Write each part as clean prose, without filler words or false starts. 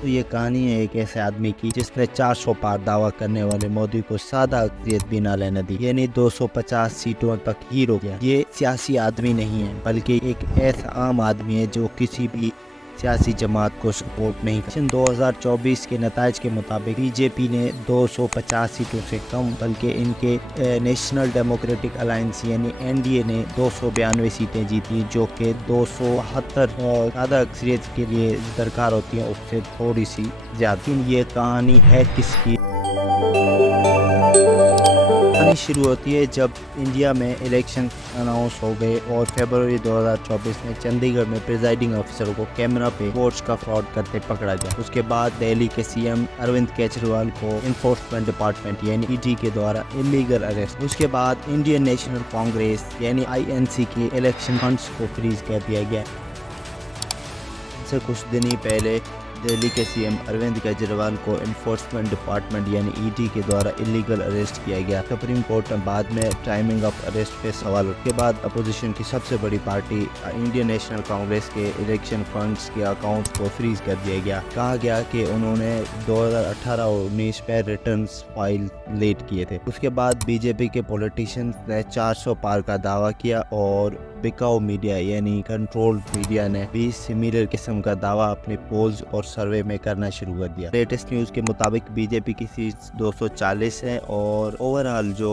تو یہ کہانی ہے ایک ایسے آدمی کی جس نے 400 پار دعویٰ کرنے والے مودی کو سادہ اکثریت بھی نہ لینے دی، یعنی 250 سیٹوں تک ہی روک گیا۔ یہ سیاسی آدمی نہیں ہے بلکہ ایک ایسا عام آدمی ہے جو کسی بھی سیاسی جماعت کو سپورٹ نہیں کرتا۔ 2024 کے نتائج کے مطابق بی جے پی نے 250 سیٹوں سے کم بلکہ ان کے نیشنل ڈیموکریٹک الائنس یعنی NDA نے 292 سیٹیں جیتی، جو کہ 278 سادہ اکثریت کے لیے درکار ہوتی ہیں اس سے تھوڑی سی زیادہ۔ لیکن یہ کہانی ہے کس کی؟ کہانی شروع ہوتی ہے جب انڈیا میں الیکشن اناؤنس ہو گئے اور فیبروری 2024 میں چندی گڑھ میں پریزائڈنگ افسر کو کیمرہ پہ ووٹس کا فراڈ کرتے پکڑا گیا۔ اس کے بعد دہلی کے CM اروند کیجریوال کو انفورسمنٹ ڈپارٹمنٹ یعنی ED کے دوارا انلیگل اریسٹ۔ اس کے بعد انڈین نیشنل کانگریس یعنی INC کے الیکشن فنڈز کو فریز کر دیا گیا۔ اس سے کچھ دن ہی پہلے دہلی کے CM اروند کیجریوال کو انفورسمنٹ ڈپارٹمنٹ یعنی ED کے دوارا انلیگل اریسٹ کیا گیا۔ سپریم کورٹ میں بعد میں ٹائمنگ آف اریسٹ پہ سوال۔ اس کے بعد اپوزیشن کی سب سے بڑی پارٹی انڈین نیشنل کانگریس کے الیکشن فنڈز کے اکاؤنٹ کو فریز کر دیا گیا۔ کہا گیا کہ انہوں نے 2018 اور 19 پہ ریٹرنز فائل لیٹ کیے تھے۔ اس کے بعد BJP کے پولیٹیشنز نے 400 پار کا دعویٰ کیا اور بکاؤ میڈیا یعنی کنٹرول میڈیا نے بھی سملر قسم کا دعویٰ اپنے پولز اور سروے میں کرنا شروع کر دیا۔ لیٹسٹ نیوز کے مطابق BJP کی سیٹس 240 ہے اور اوورال جو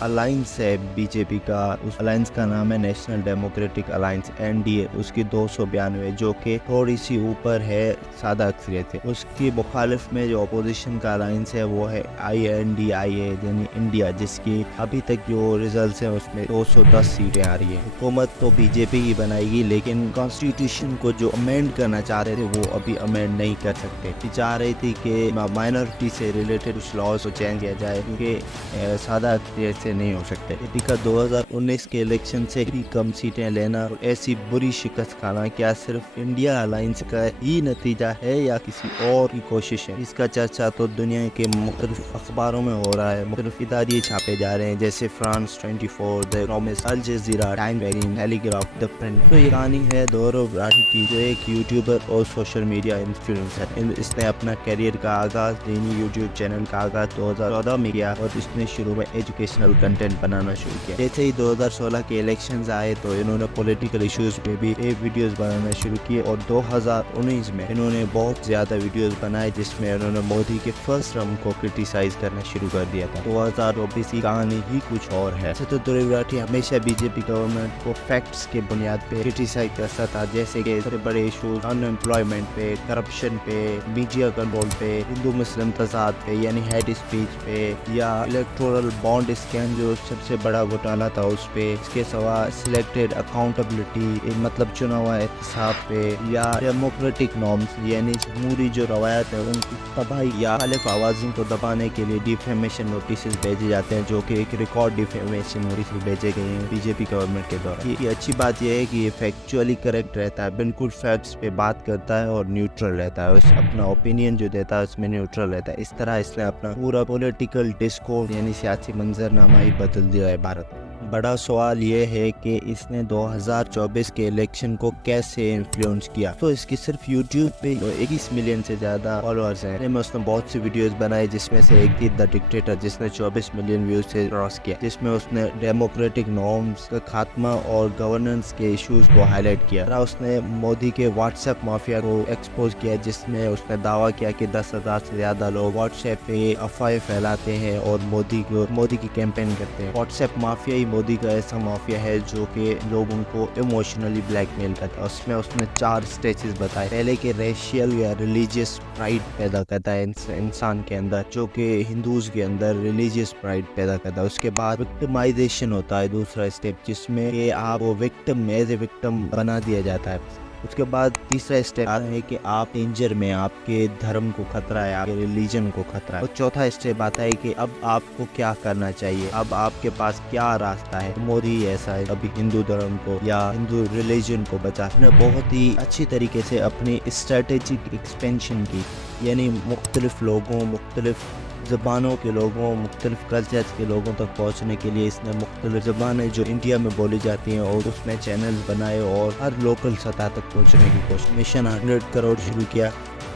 الائنس ہے BJP کا، اس الائنس کا نام ہے نیشنل ڈیموکریٹک الائنس NDA، اس کی 292 جو کہ تھوڑی سی اوپر ہے سادہ اکثریت سے۔ اس کی مخالف میں جو اپوزیشن کا الائنس ہے وہ ہے INDIA یعنی انڈیا، جس کی ابھی تک جو ریزلٹس ہیں اس میں 210 سیٹیں آ رہی ہیں۔ حکومت تو BJP ہی بنائے گی لیکن کانسٹیٹیوشن کو جو امینڈ کرنا چاہ رہے تھے وہ ابھی امینڈ نہیں کر سکتے۔ چاہ رہی تھی کہ مائنورٹی سے ریلیٹڈ کچھ لاز کو چینج کیا جائے کیونکہ سادہ اکثریت سے نہیں ہو سکتے۔ BJP کا 2019 کے الیکشن سے بھی کم سیٹیں لینا اور ایسی بری شکست کھانا کیا صرف انڈیا الائنس کا ہی نتیجہ ہے یا کسی اور کی کوشش ہے؟ اس کا چرچا تو دنیا کے مختلف اخباروں میں ہو رہا ہے، مختلف ادارے چھاپے جا رہے ہیں جیسے فرانس 24، دی اکونومسٹ، الجزیرہ، ٹائم میگزین، ٹیلی گراف، دی پرنٹ۔ تو یہ کہانی ہے دورو راٹھی کی، جو ایک یوٹیوبر اور سوشل میڈیا انفلوئنسر۔ اس نے اپنا کیریئر کا آغاز دینی یوٹیوب چینل کا آغاز 2014 میں کیا اور اس نے شروع میں ایجوکیشنل کنٹینٹ بنانا شروع کیا۔ جیسے ہی 2016 کے الیکشنز آئے تو انہوں نے پولیٹیکل ایشوز پہ بھی ویڈیوز بنانا شروع کیے اور 2019 میں انہوں نے بہت زیادہ ویڈیوز بنائے جس میں انہوں نے مودی کے فرسٹ ٹرم کو کرٹیسائز کرنا شروع کر دیا تھا۔ 2024 کی کہانی ہی کچھ اور ہے۔ تو دورو راٹھی ہمیشہ BJP گورنمنٹ کو فیکٹس کے بنیاد پہ کرٹیسائز کرتا تھا، جیسے کہ سب سے بڑے ایشوز ان امپلائمنٹ پہ، کرپشن پہ، میڈیا کنٹرول پہ، ہندو مسلم تضاد پہ یعنی ہیٹ اسپیچ پہ، یا الیکٹورل بانڈ اسکیم جو سب سے بڑا گھوٹالا تھا اس پہ۔ اس کے سوا سلیکٹڈ اکاؤنٹیبلٹی مطلب چنا ہوا احتساب پہ، یا ڈیموکریٹک نارمز یعنی جمہوری جو روایات ہیں ان کی تباہی یا مخالف آوازوں کو دبانے کے لیے ڈیفیمیشن نوٹسز بھیجے جاتے ہیں، جو کہ ایک ریکارڈ ڈیفیمیشن نوٹسز بھیجے گئے ہیں BJP گورنمنٹ کے دوران۔ یہ اچھی بات یہ ہے کہ یہ فیکچولی کریکٹ رہتا ہے، بالکل فیکٹس پہ بات کرتا ہے اور نیوٹرل رہتا ہے، اس اپنا اوپینین جو دیتا ہے اس میں نیوٹرل رہتا ہے۔ اس طرح اس نے اپنا پورا پولیٹیکل ڈسکورس یعنی سیاسی منظرنامہ ہی بدل دیا ہے بھارت میں۔ بڑا سوال یہ ہے کہ اس نے 2024 کے الیکشن کو کیسے انفلوئنس کیا۔ تو اس کی صرف یوٹیوب پہ 21 ملین سے زیادہ فالوورز ہیں۔ اس نے بہت سی ویڈیوز بنائی جس میں سے ایک تھی دی ڈکٹیٹر، جس نے 24 ملین ویوز سے کراس کیا، جس میں اس نے ڈیموکریٹک نارمز کا خاتمہ اور گورننس کے ایشوز کو ہائی لائٹ کیا۔ اس نے مودی کے واٹس ایپ مافیا کو ایکسپوز کیا، جس میں اس نے دعویٰ کیا کہ 10,000 سے زیادہ لوگ واٹس ایپ پہ افواہیں پھیلاتے ہیں اور مودی کی کیمپین کرتے ہیں۔ واٹس ایپ مافیا ہی مودی کا ایسا مافیا ہے جو کہ لوگوں کو ایموشنلی بلیک میل کرتا ہے۔ اس میں اس نے 4 سٹیجز بتائے۔ پہلے کہ ریشیل یا ریلیجیس پرائڈ پیدا کرتا ہے انسان کے اندر، جو کہ ہندوز کے اندر ریلیجیس پرائڈ پیدا کرتا ہے۔ اس کے بعد وکٹمائزیشن ہوتا ہے دوسرا اسٹیپ، جس میں کہ آپ کو وکٹم ایز اے وکٹم بنا دیا جاتا ہے۔ اس کے بعد تیسرا اسٹیپ آتا ہے کہ آپ ڈینجر میں، آپ کے دھرم کو خطرہ ہے، آپ کے ریلیجن کو خطرہ ہے۔ اور چوتھا اسٹیپ آتا ہے کہ اب آپ کو کیا کرنا چاہیے، اب آپ کے پاس کیا راستہ ہے۔ مودی ایسا ہے ابھی ہندو دھرم کو یا ہندو ریلیجن کو بچانے بہت ہی اچھی طریقے سے اپنی اسٹریٹجک ایکسپینشن کی، یعنی مختلف لوگوں، مختلف زبانوں کے لوگوں، مختلف کلچرز کے لوگوں تک پہنچنے کے لیے اس نے مختلف زبانیں جو انڈیا میں بولی جاتی ہیں اور اس میں چینلز بنائے اور ہر لوکل سطح تک پہنچنے کی کوشش۔ مشن 100 کروڑ شروع کیا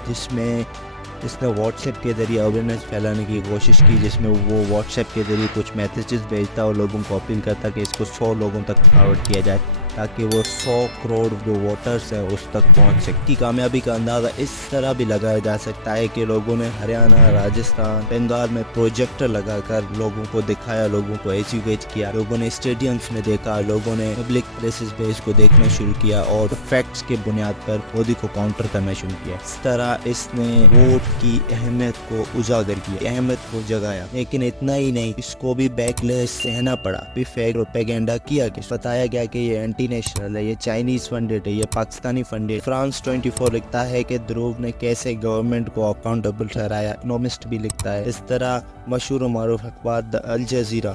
جس میں اس نے واٹس ایپ کے ذریعے اویئرنیس پھیلانے کی کوشش کی، جس میں وہ واٹس ایپ کے ذریعے کچھ میسیجز بھیجتا اور لوگوں کو اپیل کرتا کہ اس کو 100 لوگوں تک فارورڈ کیا جائے تاکہ وہ 100 کروڑ جو ووٹرز ہیں اس تک پہنچ سکتی۔ کامیابی کا اندازہ اس طرح بھی لگایا جا سکتا ہے کہ لوگوں نے ہریانہ، راجستھان، بنگال میں پروجیکٹر لگا کر لوگوں کو دکھایا، لوگوں کو ایجوکیٹ کیا، لوگوں نے اسٹیڈیمز میں دیکھا، لوگوں نے پبلک پلیسز پہ اس کو دیکھنا شروع کیا اور فیکٹس کے بنیاد پر مودی کو کاؤنٹر کرنا شروع کیا۔ اس طرح اس نے ووٹ کی اہمیت کو اجاگر کیا، اہمیت کو جگایا۔ لیکن اتنا ہی نہیں، اس کو بھی بیک لیس سہنا پڑا، بھی فیک پروپیگنڈا کیا کہ بتایا گیا کہ یہ اینٹی نیشنل ہے، یہ چائنیز فنڈڈ ہے، یہ پاکستانی فنڈڈ۔ فرانس 24 لکھتا ہے کہ دروو نے کیسے گورنمنٹ کو اکاؤنٹیبل ٹھہرایا، اکنومسٹ بھی لکھتا ہے۔ اس طرح مشہور و معروف اخبار الجزیرہ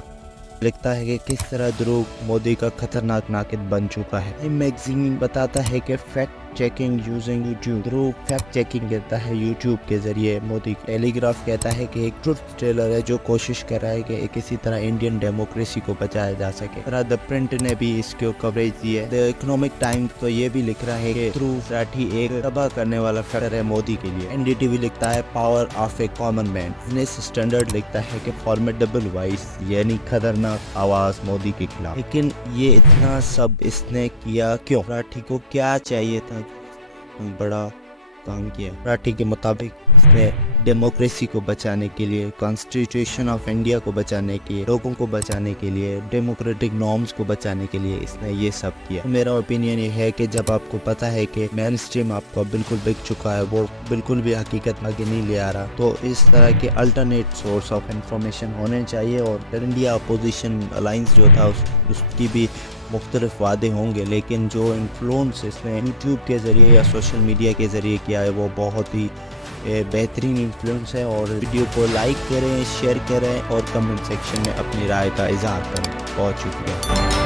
لکھتا ہے کہ کس طرح دروو مودی کا خطرناک ناقد بن چکا ہے۔ ٹائم میگزین بتاتا ہے کہ fact checking using YouTube, Dhruv fact checking کرتا ہے یوٹیوب کے ذریعے مودی۔ ٹیلی گراف کہتا ہے کہ ایک ٹروتھ ٹیلر ہے جو کوشش کر رہا ہے کہ کسی طرح انڈین ڈیموکریسی کو بچایا جا سکے۔ دا پرنٹ نے بھی اس کو کوریج دی ہے۔ دا اکنامک ٹائمز تو یہ بھی لکھ رہا ہے کہ دروو راٹھی ایک تباہ کرنے والا فیکٹر ہے مودی کے لیے۔ این ڈی ٹی وی لکھتا ہے power of a common man. Business standard لکھتا ہے کہ فارمیڈیبل وائس یعنی خطرناک آواز مودی کے خلاف۔ لیکن یہ اتنا سب اس نے کیا کیوں؟ راٹھی کو کیا چاہیے تھا؟ بڑا کام کیا۔ راٹھی کے مطابق اس نے ڈیموکریسی کو بچانے کے لیے، کانسٹیٹیوشن آف انڈیا کو بچانے کے لیے، لوگوں کو بچانے کے لیے، ڈیموکریٹک نارمز کو بچانے کے لیے اس نے یہ سب کیا۔ میرا اوپینین یہ ہے کہ جب آپ کو پتہ ہے کہ مین اسٹریم آپ کو بالکل بک چکا ہے، وہ بالکل بھی حقیقت آگے نہیں لے آ رہا، تو اس طرح کے الٹرنیٹ سورس آف انفارمیشن ہونے چاہیے۔ اور انڈیا اپوزیشن الائنس جو تھا اس کی بھی مختلف وعدے ہوں گے، لیکن جو انفلوئنس اس نے یوٹیوب کے ذریعے یا سوشل میڈیا کے ذریعے کیا ہے وہ بہت ہی بہترین انفلوئنس ہے۔ اور ویڈیو کو لائک کریں، شیئر کریں اور کمنٹ سیکشن میں اپنی رائے کا اظہار کریں۔ بہت شکریہ۔